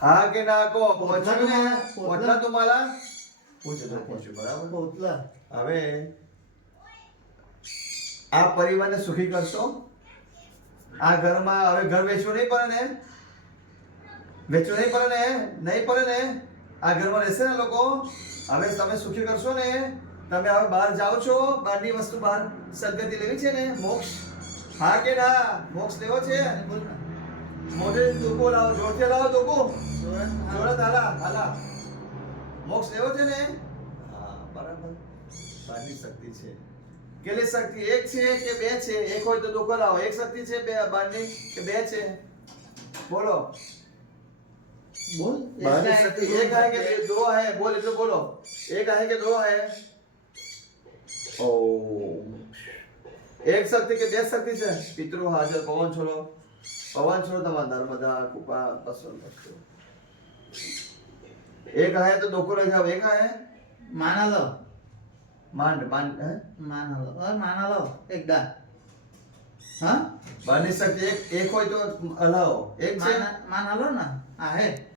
हाँ के ना को पोतला पोचलं तुम्हाला- पोचला तुम्हाला પૂછ્યું બરાબર પોતલા હવે આ પરિવારને સુખી કરશો આ ઘરમાં હવે ઘર વેચવું નહીં પડે ને વેચવું નહીં પડે ને નહીં પડે ને આ ઘરમાં રહેશે ને લોકો હવે તમે સુખી કરશો ને તમે હવે બહાર જાઓ છો બહારની વસ્તુ બહાર સદગતિ લેવી છે ને મોક્ષ હા કે ના મોક્ષ લેવો છે બોલ ના મોઢે ધોકો લાવો જોરથી લાવો ધોકો જોરત જોરત હાલા હાલા મોક્ષ લેવો છે ને હા બરાબર બહારની શક્તિ છે કેટલી શક્તિ એક છે કે બે છે એક હોય તો ધોકો લાવો એક શક્તિ છે બે બહારની કે બે છે બોલો બોલ बहानी शक्ति एक है कि दो है बोले तो बोलो एक है कि दो है ओ एक शक्ति के બે શક્તિ છે પિતૃ હાજર પવન છોડો તમારા નર્મદા કૃપા પસંદ વસ્તુ एक है तो दो को रह जाओ एक है માના લો માંડ માંડ है માના લો માના લો એકદા હા બહારની શક્તિ એક હોય તો હલાવો એક છે માના લો ના આ હે